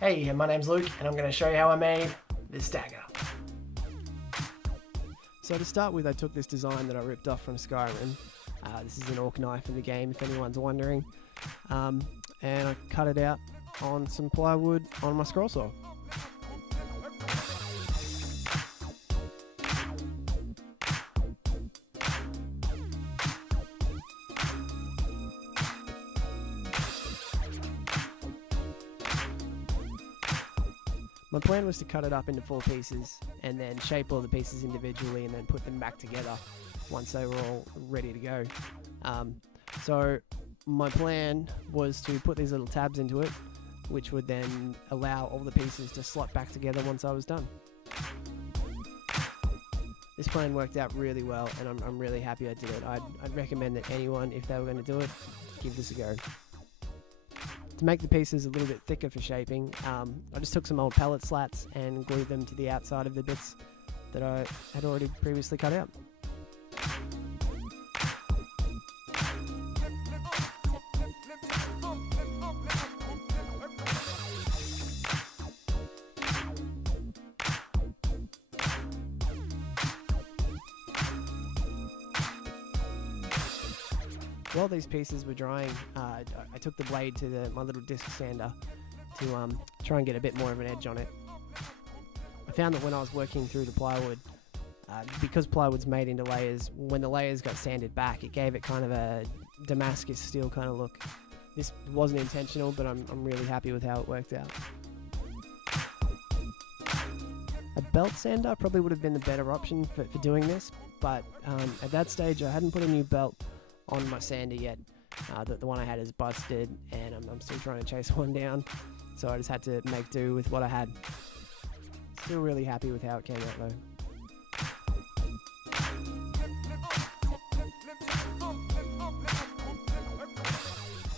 Hey, my name's Luke, and I'm going to show you how I made this dagger. So to start with, I took this design that I ripped off from Skyrim. This is an orc knife in the game, if anyone's wondering. And I cut it out on some plywood on my scroll saw. My plan was to cut it up into 4 pieces and then shape all the pieces individually and then put them back together once they were all ready to go. So my plan was to put these little tabs into it, which would then allow all the pieces to slot back together once I was done. This plan worked out really well, and I'm really happy I did it. I'd recommend that anyone, if they were going to do it, give this a go. To make the pieces a little bit thicker for shaping, I just took some old pallet slats and glued them to the outside of the bits that I had already previously cut out. While these pieces were drying, I took the blade to my little disc sander to try and get a bit more of an edge on it. I found that when I was working through the plywood, because plywood's made into layers, when the layers got sanded back, it gave it kind of a Damascus steel kind of look. This wasn't intentional, but I'm really happy with how it worked out. A belt sander probably would have been the better option for doing this, but at that stage I hadn't put a new belt on my sander yet. The one I had is busted, and I'm still trying to chase one down, so I just had to make do with what I had. Still really happy with how it came out though.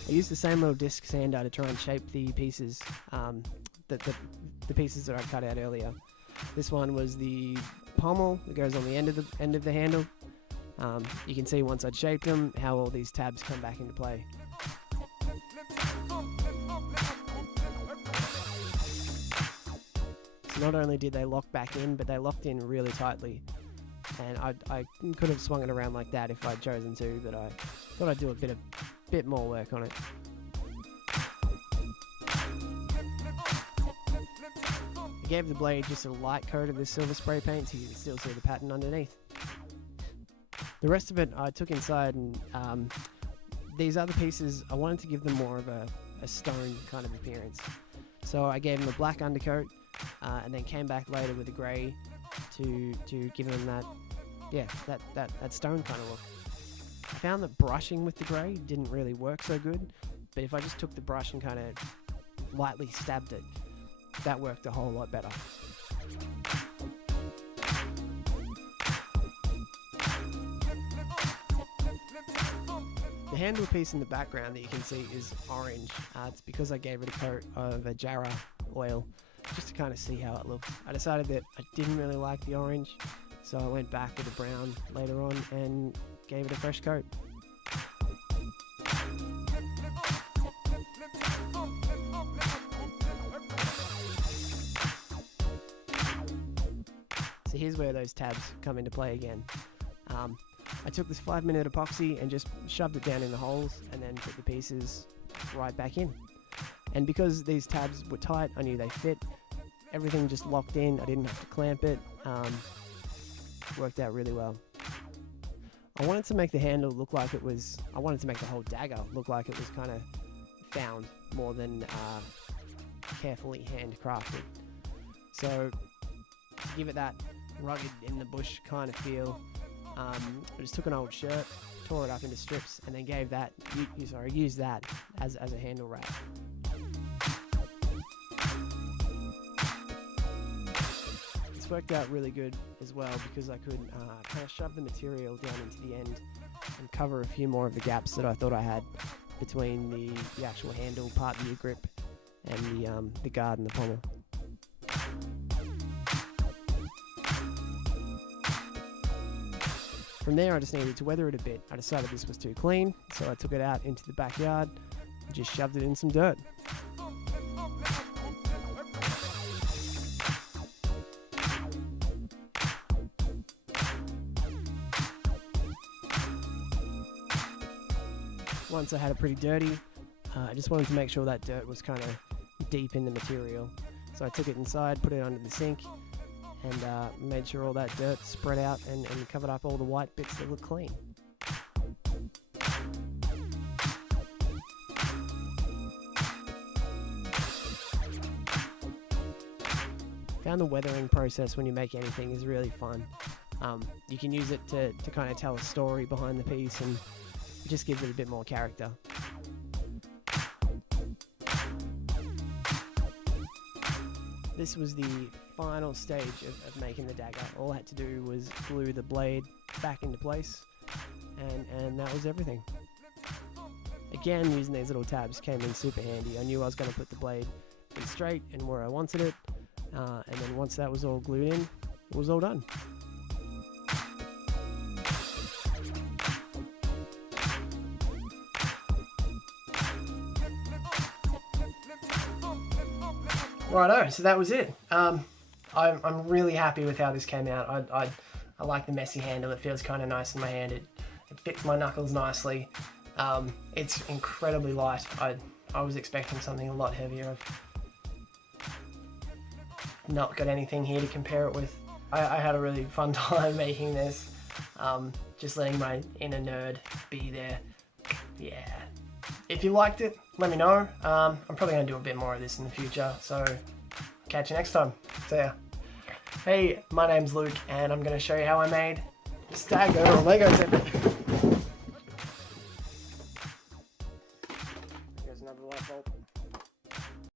I used the same little disc sander to try and shape the pieces, the pieces that I cut out earlier. This one was the pommel that goes on the end of the handle. You can see once I'd shaped them how all these tabs come back into play. So not only did they lock back in, but they locked in really tightly. And I could have swung it around like that if I'd chosen to, but I thought I'd do a bit more work on it. I gave the blade just a light coat of this silver spray paint so you can still see the pattern underneath. The rest of it I took inside, and these other pieces, I wanted to give them more of a stone kind of appearance. So I gave them a black undercoat and then came back later with a grey to give them that stone kind of look. I found that brushing with the grey didn't really work so good, but if I just took the brush and kind of lightly stabbed it, that worked a whole lot better. The handle piece in the background that you can see is orange. It's because I gave it a coat of a Jarrah oil just to kind of see how it looked. I decided that I didn't really like the orange, so I went back with the brown later on and gave it a fresh coat. So here's where those tabs come into play again. I took this 5-minute epoxy and just shoved it down in the holes and then put the pieces right back in. And because these tabs were tight, I knew they fit. Everything just locked in, I didn't have to clamp it. Worked out really well. I wanted to make the handle look like it was, I wanted to make the whole dagger look like it was kind of found more than carefully handcrafted. So to give it that rugged in the bush kind of feel, I just took an old shirt, tore it up into strips, and then gave that, used that as a handle wrap. This worked out really good as well because I could kind of shove the material down into the end and cover a few more of the gaps that I thought I had between the actual handle part of your grip and the guard and the pommel. From there I just needed to weather it a bit. I decided this was too clean, so I took it out into the backyard and just shoved it in some dirt. once I had it pretty dirty, I just wanted to make sure that dirt was kind of deep in the material. So I took it inside, put it under the sink, and made sure all that dirt spread out and covered up all the white bits that look clean. Found the weathering process when you make anything is really fun. You can use it to kind of tell a story behind the piece, and it just gives it a bit more character. This was the final stage of making the dagger. All I had to do was glue the blade back into place, and that was everything. Again, using these little tabs came in super handy. I knew I was going to put the blade in straight and where I wanted it, and then once that was all glued in, it was all done. Righto, so that was it. I'm really happy with how this came out. I like the messy handle. It feels kind of nice in my hand. It fits my knuckles nicely. It's incredibly light. I was expecting something a lot heavier. I've not got anything here to compare it with. I had a really fun time making this. Just letting my inner nerd be there. Yeah. If you liked it, let me know. I'm probably going to do a bit more of this in the future, so catch you next time. See ya. Hey, my name's Luke, and I'm going to show you how I made this dagger on Lego set.